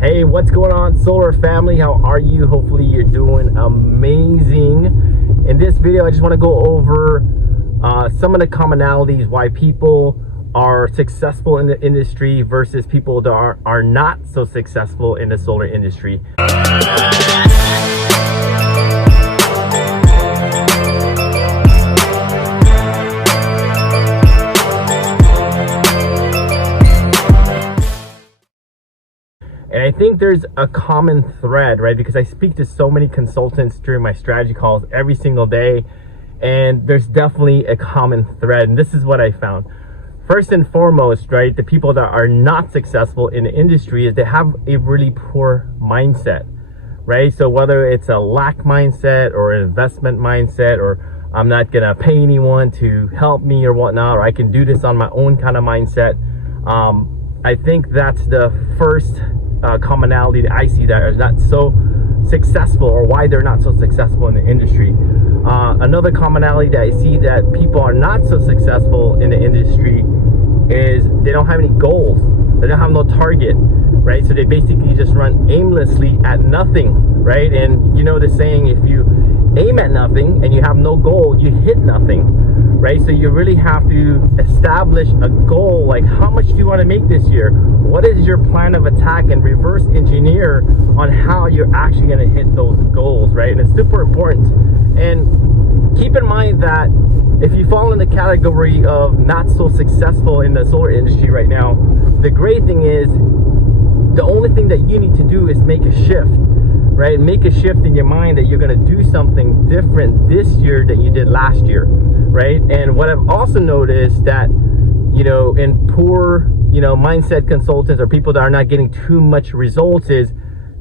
Hey, what's going on, solar family? How are you? Hopefully you're doing amazing. In this video, I just want to go over some of the commonalities why people are successful in the industry versus people that are not so successful in the solar industry. And I think there's a common thread, right? Because I speak to so many consultants during my strategy calls every single day, and there's definitely a common thread. And this is what I found. First and foremost, right, the people that are not successful in the industry is they have a really poor mindset, right? So whether it's a lack mindset or an investment mindset, or I'm not gonna pay anyone to help me or whatnot, or I can do this on my own kind of mindset. I think that's the first commonality that I see that is not so successful, or why they're not so successful in the industry. Another commonality that I see that people are not so successful in the industry is they don't have any goals. They don't have no target, right? So they basically just run aimlessly at nothing, right? And you know the saying, if you aim at nothing and you have no goal, you hit nothing, right? So you really have to establish a goal, like how much do you want to make this year? What is your plan of attack, and reverse engineer on how you're actually going to hit those goals, right? And it's super important. And keep in mind that if you fall in the category of not so successful in the solar industry right now, the great thing is the only thing that you need to do is make a shift, right? Make a shift in your mind that you're going to do something different this year than you did last year, right? And what I've also noticed that, you know, in poor, you know, mindset consultants or people that are not getting too much results is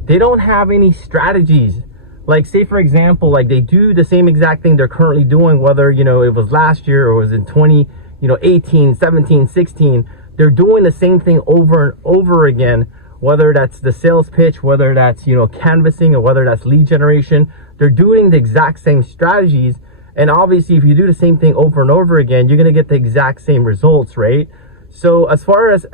they don't have any strategies. Like, say for example, like they do the same exact thing they're currently doing, whether, you know, it was last year or it was in 18, 17, 16, they're doing the same thing over and over again, whether that's the sales pitch, whether that's, you know, canvassing, or whether that's lead generation. They're doing the exact same strategies. And obviously, if you do the same thing over and over again, you're going to get the exact same results, right? So as far as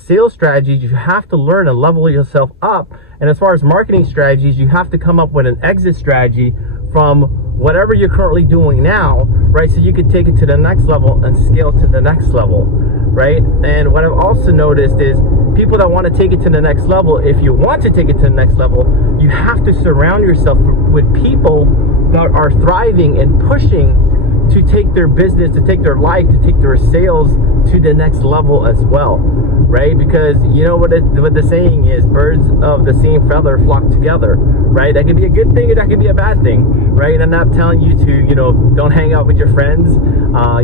sales strategies, you have to learn and level yourself up. And as far as marketing strategies, you have to come up with an exit strategy from whatever you're currently doing now, right? So you could take it to the next level and scale to the next level, right? And what I've also noticed is people that want to take it to the next level, if you want to take it to the next level, you have to surround yourself with people that are thriving and pushing to take their business, to take their life, to take their sales to the next level as well, right? Because you know what the saying is, birds of the same feather flock together, right? That could be a good thing or that could be a bad thing, right? And I'm not telling you to, you know, don't hang out with your friends,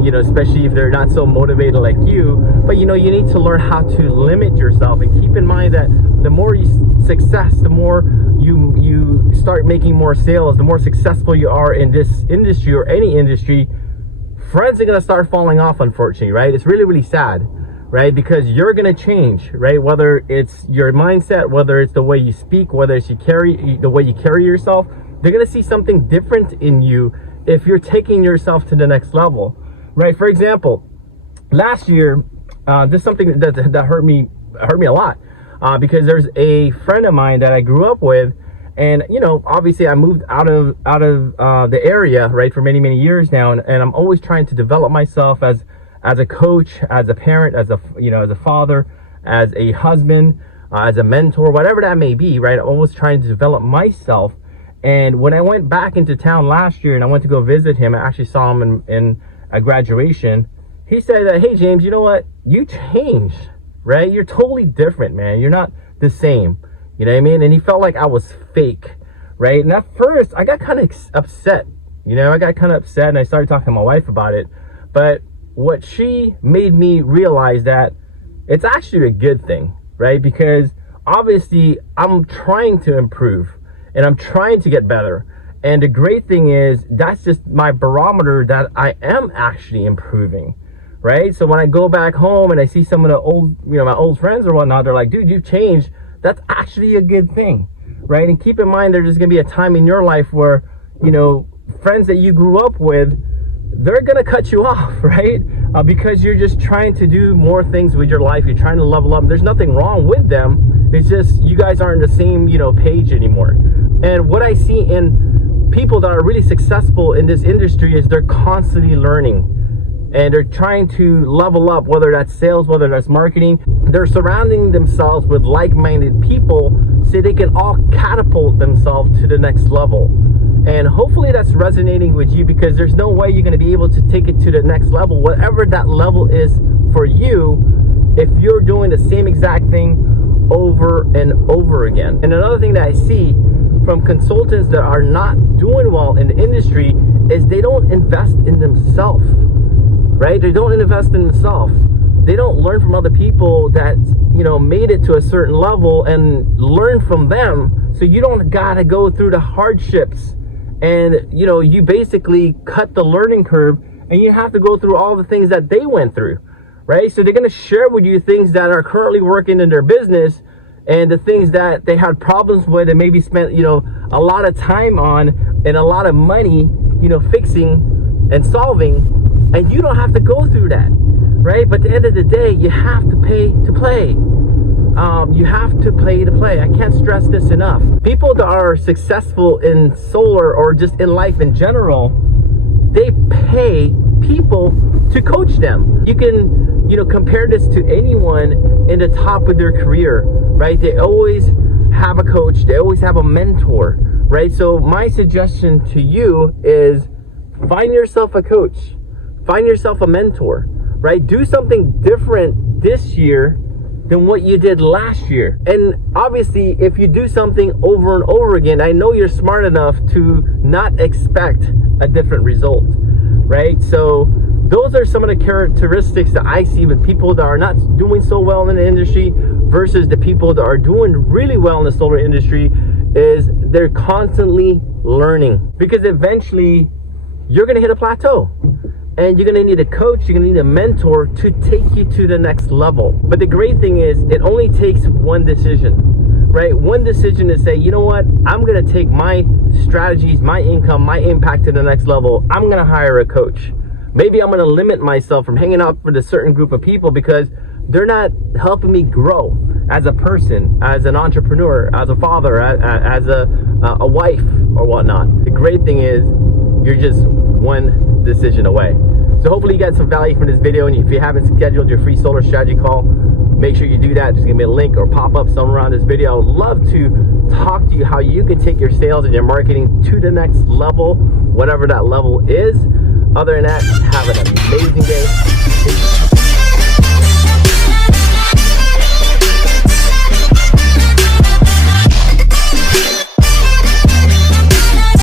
you know, especially if they're not so motivated like you. But you know, you need to learn how to limit yourself, and keep in mind that the more success, the more you start making more sales, the more successful you are in this industry or any industry, friends are going to start falling off, unfortunately, right? It's really, really sad, right? Because you're going to change, right? Whether it's your mindset, whether it's the way you speak, whether it's the way you carry yourself, they're going to see something different in you if you're taking yourself to the next level, right? For example, last year, this is something that hurt me a lot, because there's a friend of mine that I grew up with. And, you know, obviously I moved out of the area, right, for many, many years now. And I'm always trying to develop myself as a coach, as a parent, as a father, as a husband, as a mentor, whatever that may be, right? I'm always trying to develop myself. And when I went back into town last year and I went to go visit him, I actually saw him in a graduation. He said that, hey, James, you know what? You changed, right? You're totally different, man. You're not the same. You know what I mean? And he felt like I was fake, right? And at first, I got kind of upset. You know, I got kind of upset, and I started talking to my wife about it. But what she made me realize that it's actually a good thing, right? Because obviously, I'm trying to improve, and I'm trying to get better. And the great thing is, that's just my barometer that I am actually improving, right? So when I go back home and I see some of the old, you know, my old friends or whatnot, they're like, dude, you've changed. That's actually a good thing, right? And keep in mind, there's going to be a time in your life where, you know, friends that you grew up with, they're going to cut you off, right? Because you're just trying to do more things with your life. You're trying to level up. There's nothing wrong with them. It's just you guys aren't the same, page anymore. And what I see in people that are really successful in this industry is they're constantly learning. And they're trying to level up, whether that's sales, whether that's marketing. They're surrounding themselves with like-minded people so they can all catapult themselves to the next level. And hopefully that's resonating with you, because there's no way you're going to be able to take it to the next level, whatever that level is for you, if you're doing the same exact thing over and over again. And another thing that I see from consultants that are not doing well in the industry is they don't invest in themselves. Right? They don't invest in themselves. They don't learn from other people that, made it to a certain level and learn from them. So you don't gotta go through the hardships, and, you basically cut the learning curve, and you have to go through all the things that they went through, right? So they're gonna share with you things that are currently working in their business, and the things that they had problems with and maybe spent, a lot of time on and a lot of money, fixing and solving. And you don't have to go through that, right? But at the end of the day, you have to pay to play. You have to pay to play. I can't stress this enough. People that are successful in solar or just in life in general, they pay people to coach them. You can, compare this to anyone in the top of their career, right? They always have a coach. They always have a mentor, right? So my suggestion to you is find yourself a coach. Find yourself a mentor, right? Do something different this year than what you did last year. And obviously, if you do something over and over again, I know you're smart enough to not expect a different result, right? So those are some of the characteristics that I see with people that are not doing so well in the industry versus the people that are doing really well in the solar industry, is they're constantly learning, because eventually you're going to hit a plateau. And you're going to need a coach, you're going to need a mentor to take you to the next level. But the great thing is, it only takes one decision, right? One decision to say, you know what? I'm going to take my strategies, my income, my impact to the next level. I'm going to hire a coach. Maybe I'm going to limit myself from hanging out with a certain group of people because they're not helping me grow as a person, as an entrepreneur, as a father, as a wife or whatnot. The great thing is, you're just one decision away. So hopefully you got some value from this video, and if you haven't scheduled your free solar strategy call, make sure you do that. Just give me a link or pop up somewhere around this video. I would love to talk to you how you can take your sales and your marketing to the next level, whatever that level is. Other than that, have an amazing day.